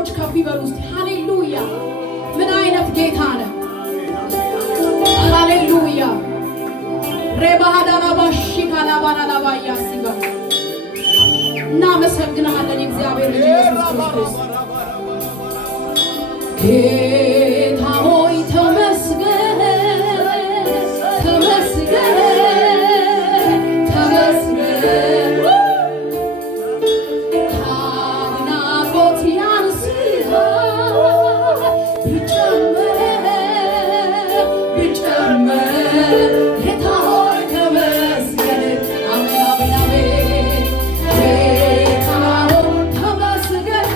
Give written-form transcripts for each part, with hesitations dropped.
እጆች ከፍ ይበሉ እስቲ። ሃሌሉያ! ምን አይነት ጌታ ነው! ሃሌሉያ! ረባሃዳባሽ ካላባራባያ ሲባ እናመሰግናለን እግዚአብሔር ልጅ ኢየሱስ ክርስቶስ። ጌታ ሆይ ተመስገን ተመስገን ተመስገን አድናቆት ያንስሃል ቢጨመር ቢጨመር ጌታ ሆይ ተመስገን። አሜን አሜን አሜን ጌታ ሆይ ተመስገን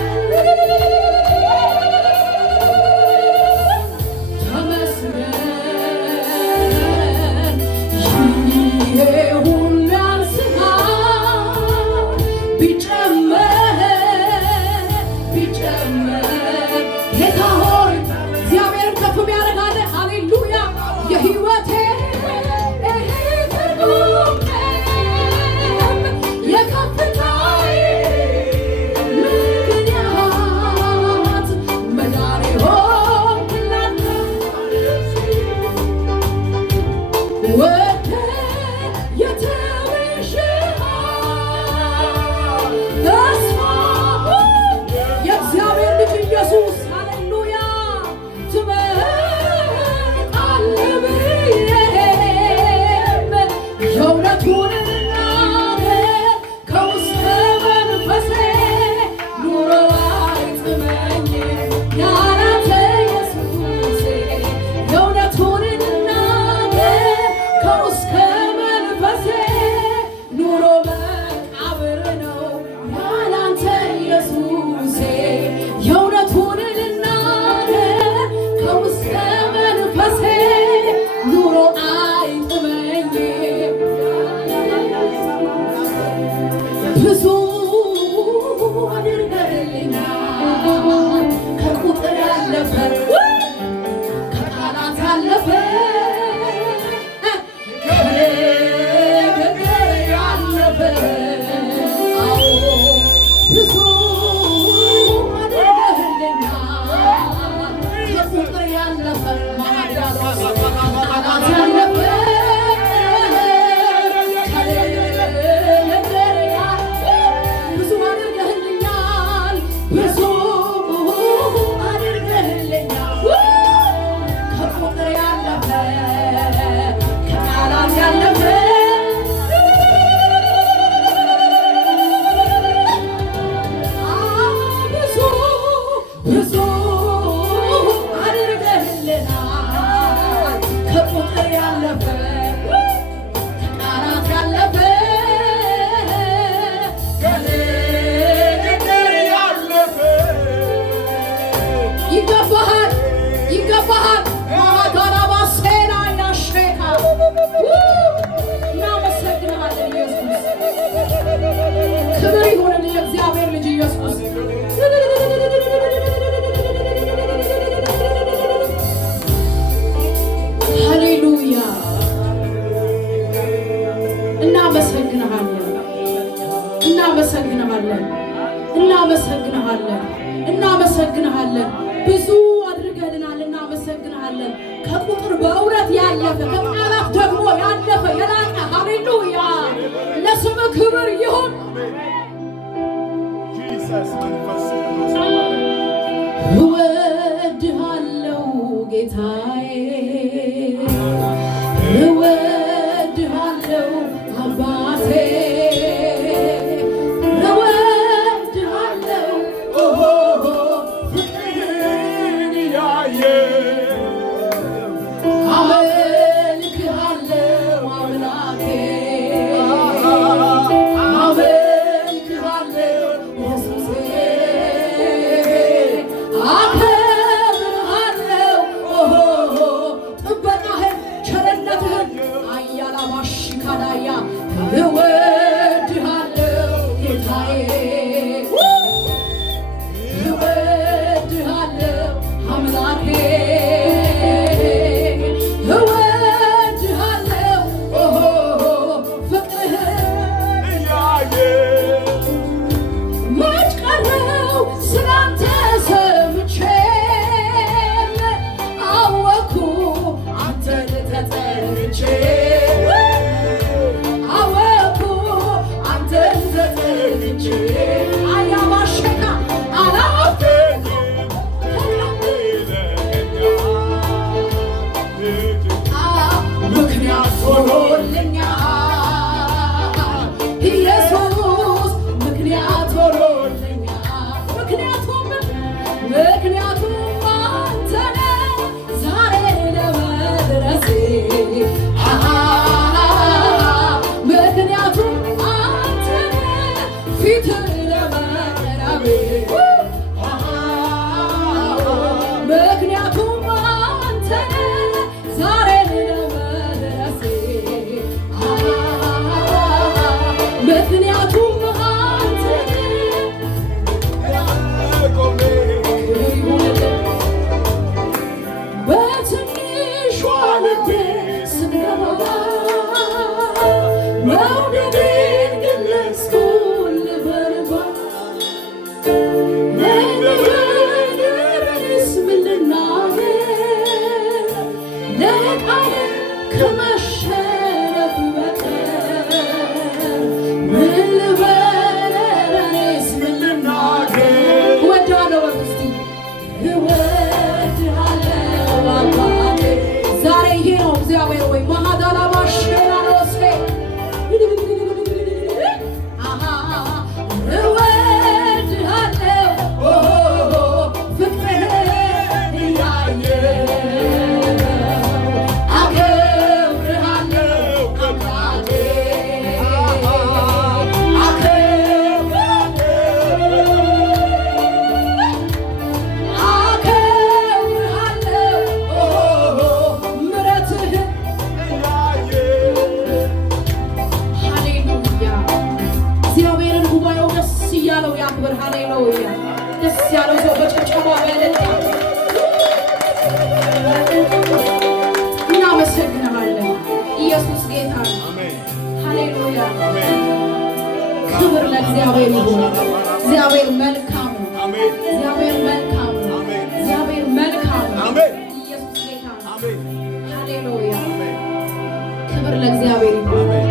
እናመሰግንሃለን። ብዙ አድርገህልናል። እናመሰግንሃለን። ከቁጥር በእውነት ያለፈ ከቃላት ደግሞ ያለፈ የላቀ ሃሌሉያ ለስም ክብር ይሁን። እወድሃለሁ ጌታዬ እወድሃለሁ አባቴ Oh ሃሌሉያ ደስ ያለው ሰው በጭብጨባ በእልልታ እናመሰግናለን። ኢየሱስ ጌታ ነው። ሃሌሉያ ክብር ለእግዚአብሔር ይሁን። እግዚአብሔር መልካም ነው። እግዚአብሔር መልካም ነው። እግዚአብሔር መልካም ነው። ኢየሱስ ጌታ ነው። ሃሌሉያ ክብር ለእግዚአብሔር ይሁን።